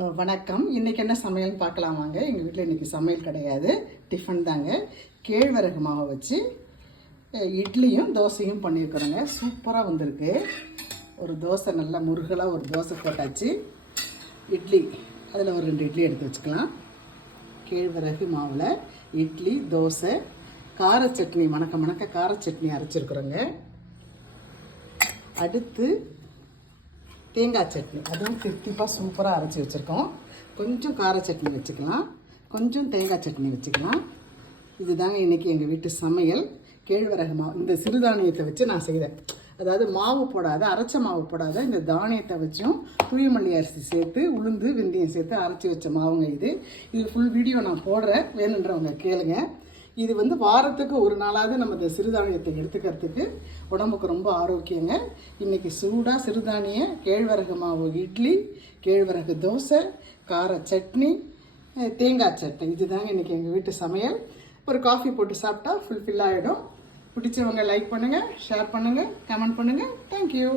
வணக்கம். இன்றைக்கி என்ன சமையல்னு பார்க்கலாம் வாங்க. எங்கள் வீட்டில் இன்றைக்கி சமையல் கிடையாது, டிஃபன் தாங்க. கேழ்வரகு மாவை வச்சு இட்லியும் தோசையும் பண்ணியிருக்கிறோங்க. சூப்பராக வந்திருக்கு. ஒரு தோசை நல்லா முருகலாக ஒரு தோசை போட்டாச்சு. இட்லி அதில் ஒரு 2 இட்லி எடுத்து வச்சுக்கலாம். கேழ்வரகு மாவில் இட்லி, தோசை, கார சட்னி, மணக்க கார சட்னி அரைச்சிருக்குறோங்க. அடுத்து தேங்காய் சட்னி, அதுவும் தித்திப்பாக சூப்பராக அரைச்சி வச்சுருக்கோம். கொஞ்சம் கார சட்னி வச்சுக்கலாம், கொஞ்சம் தேங்காய் சட்னி வச்சுக்கலாம். இதுதாங்க இன்றைக்கி எங்கள் வீட்டு சமையல். கேழ்வரகு மாவு இந்த சிறுதானியத்தை வச்சு நான் செய்தேன். அதாவது மாவு போடாத, அரைச்ச மாவு போடாத, இந்த தானியத்தை வச்சும் புளியமல்லி அரிசி சேர்த்து, உளுந்து, வெந்தயம் சேர்த்து அரைச்சி வச்ச மாவுங்க இது ஃபுல் வீடியோ நான் போடுறேன், வேணுன்றவங்க கேளுங்க. இது வாரத்துக்கு ஒரு நாளாவது நம்ம இந்த சிறுதானியத்தை எடுத்துக்கிறதுக்கு உடம்புக்கு ரொம்ப ஆரோக்கியங்க. இன்றைக்கி சூடாக சிறுதானிய கேழ்வரகு மாவு இட்லி, கேழ்வரகு தோசை, கார சட்னி, தேங்காய் சட்னி, இதுதாங்க இன்றைக்கி எங்கள் வீட்டு சமையல். ஒரு காஃபி போட்டு சாப்பிட்டா ஃபுல்ஃபில் ஆகிடும். பிடிச்சவங்க லைக் பண்ணுங்கள், ஷேர் பண்ணுங்கள், கமெண்ட் பண்ணுங்கள். தேங்க்யூ.